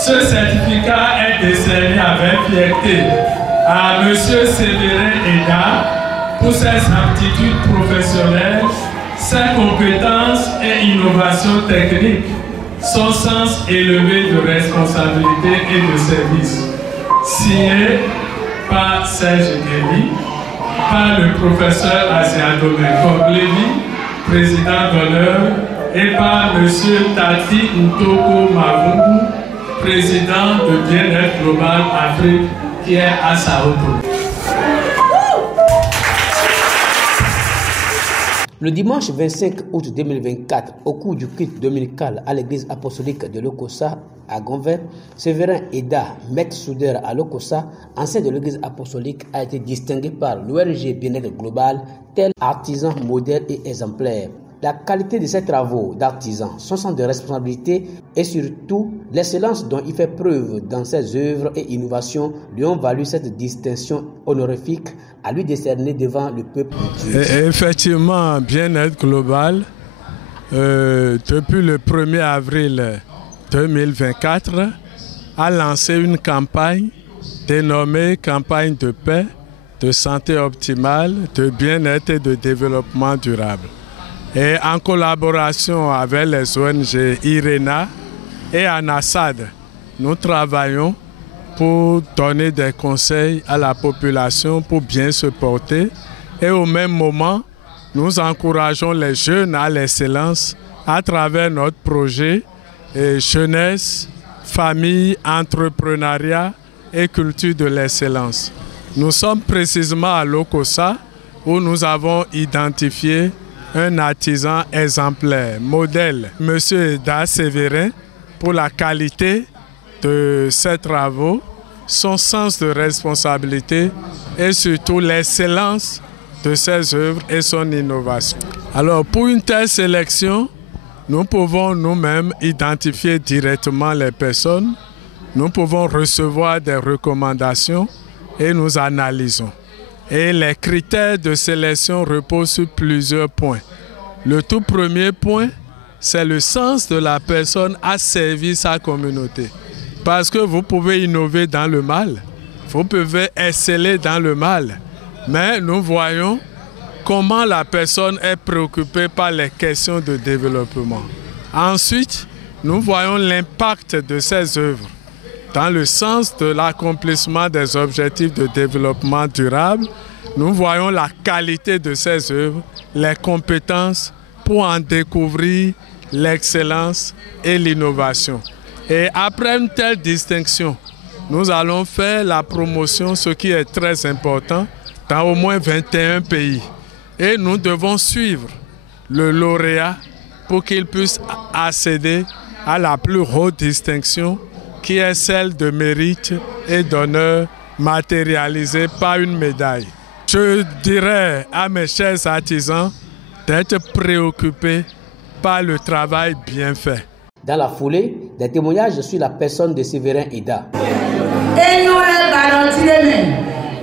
Ce certificat est décerné avec fierté à M. Séverin Eda pour ses aptitudes professionnelles, ses compétences et innovations techniques, son sens élevé de responsabilité et de service. Signé par Serge Guéry, par le professeur Asiadomé Koglevi, président d'honneur, et par M. Tati Ntoko Mavungu, président de Bien-être Global Afrique, qui est à Sao Paulo. Le dimanche 25 août 2024, au cours du culte dominical à l'église apostolique de Lokossa à Gonvert, Séverin Eda, maître soudeur à Lokossa, ancien de l'église apostolique, a été distingué par l'ONG Bien-être Global, tel artisan modèle et exemplaire. La qualité de ses travaux d'artisan, son sens de responsabilité et surtout l'excellence dont il fait preuve dans ses œuvres et innovations lui ont valu cette distinction honorifique à lui décerner devant le peuple de Dieu. Effectivement, Bien-être Global, depuis le 1er avril 2024, a lancé une campagne dénommée Campagne de paix, de santé optimale, de bien-être et de développement durable. Et en collaboration avec les ONG IRENA et ANASAD, nous travaillons pour donner des conseils à la population pour bien se porter. Et au même moment, nous encourageons les jeunes à l'excellence à travers notre projet Jeunesse, Famille, Entrepreneuriat et Culture de l'excellence. Nous sommes précisément à Lokossa où nous avons identifié un artisan exemplaire, modèle, M. Eda Séverin, pour la qualité de ses travaux, son sens de responsabilité et surtout l'excellence de ses œuvres et son innovation. Alors, pour une telle sélection, nous pouvons nous-mêmes identifier directement les personnes, nous pouvons recevoir des recommandations et nous analysons. Et les critères de sélection reposent sur plusieurs points. Le tout premier point, c'est le sens de la personne à servir sa communauté. Parce que vous pouvez innover dans le mal, vous pouvez exceller dans le mal, mais nous voyons comment la personne est préoccupée par les questions de développement. Ensuite, nous voyons l'impact de ses œuvres dans le sens de l'accomplissement des objectifs de développement durable. Nous voyons la qualité de ses œuvres, les compétences pour en découvrir l'excellence et l'innovation. Et après une telle distinction, nous allons faire la promotion, ce qui est très important, dans au moins 21 pays. Et nous devons suivre le lauréat pour qu'il puisse accéder à la plus haute distinction, qui est celle de mérite et d'honneur matérialisée par une médaille. Je dirais à mes chers artisans d'être préoccupés par le travail bien fait. Dans la foulée, des témoignages sur la personne de Séverin Eda. Et nous les ballons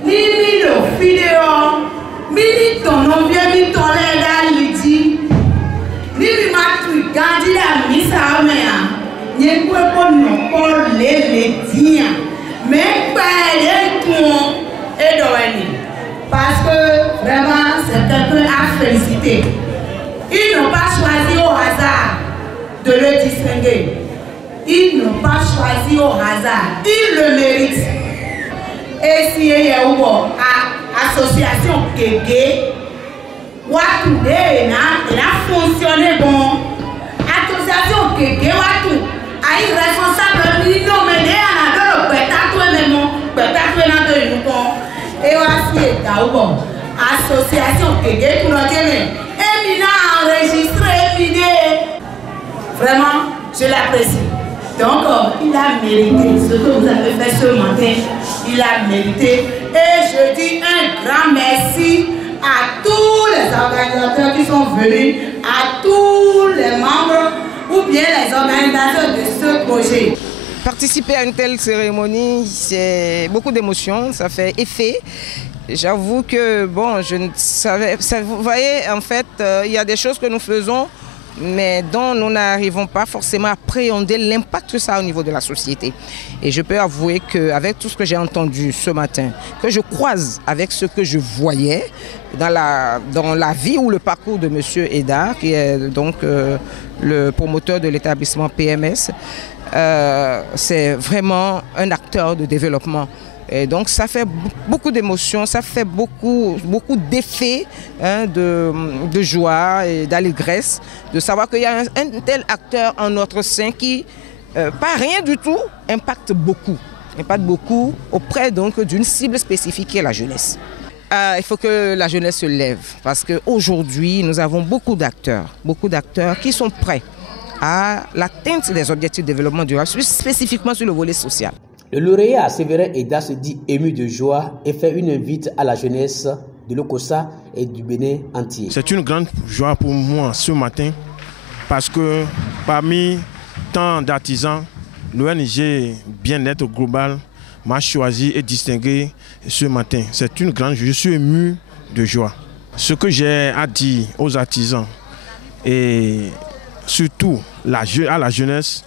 ni le vidéo, ni ton nom bien ni ton l'air ni ma truc gandi la mise à main. Ni quoi pour nous pour les dire, mais pas les tout et d'où. Parce que vraiment, c'est quelqu'un à féliciter. Ils n'ont pas choisi au hasard de le distinguer. Ils n'ont pas choisi au hasard. Ils le méritent. Et si il y a une association Kéké, il a fonctionné bon. Association Kéké, a une responsable, il nomme le et aussi association Kéké pour notre et enregistré vraiment je l'apprécie. Donc il a mérité ce que vous avez fait ce matin, il a mérité et je dis un grand merci à tous les organisateurs qui sont venus, à tous les membres ou bien les organisateurs de ce projet. Participer à une telle cérémonie, c'est beaucoup d'émotions, ça fait effet. J'avoue que, bon, je ne savais... Vous voyez, en fait, il y a des choses que nous faisons mais dont nous n'arrivons pas forcément à appréhender l'impact que ça a au niveau de la société. Et je peux avouer qu'avec tout ce que j'ai entendu ce matin, que je croise avec ce que je voyais dans la vie ou le parcours de M. Eda, qui est donc le promoteur de l'établissement PMS, c'est vraiment un acteur de développement. Et donc ça fait beaucoup d'émotions, ça fait beaucoup d'effets, hein, de joie et d'allégresse, de savoir qu'il y a un tel acteur en notre sein qui, pas rien du tout, impacte beaucoup auprès donc d'une cible spécifique qui est la jeunesse. Il faut que la jeunesse se lève parce qu'aujourd'hui nous avons beaucoup d'acteurs qui sont prêts à l'atteinte des objectifs de développement durable, spécifiquement sur le volet social. Le lauréat Séverin Eda se dit ému de joie et fait une invite à la jeunesse de l'Okossa et du Bénin entier. C'est une grande joie pour moi ce matin parce que parmi tant d'artisans, l'ONG Bien-être Global m'a choisi et distingué ce matin. C'est une grande joie, je suis ému de joie. Ce que j'ai à dire aux artisans et surtout à la jeunesse,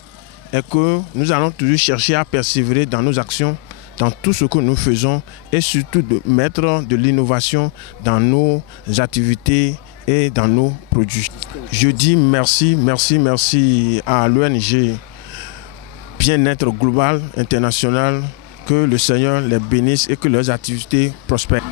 est que nous allons toujours chercher à persévérer dans nos actions, dans tout ce que nous faisons et surtout de mettre de l'innovation dans nos activités et dans nos produits. Je dis merci à l'ONG Bien-être Global International, que le Seigneur les bénisse et que leurs activités prospèrent.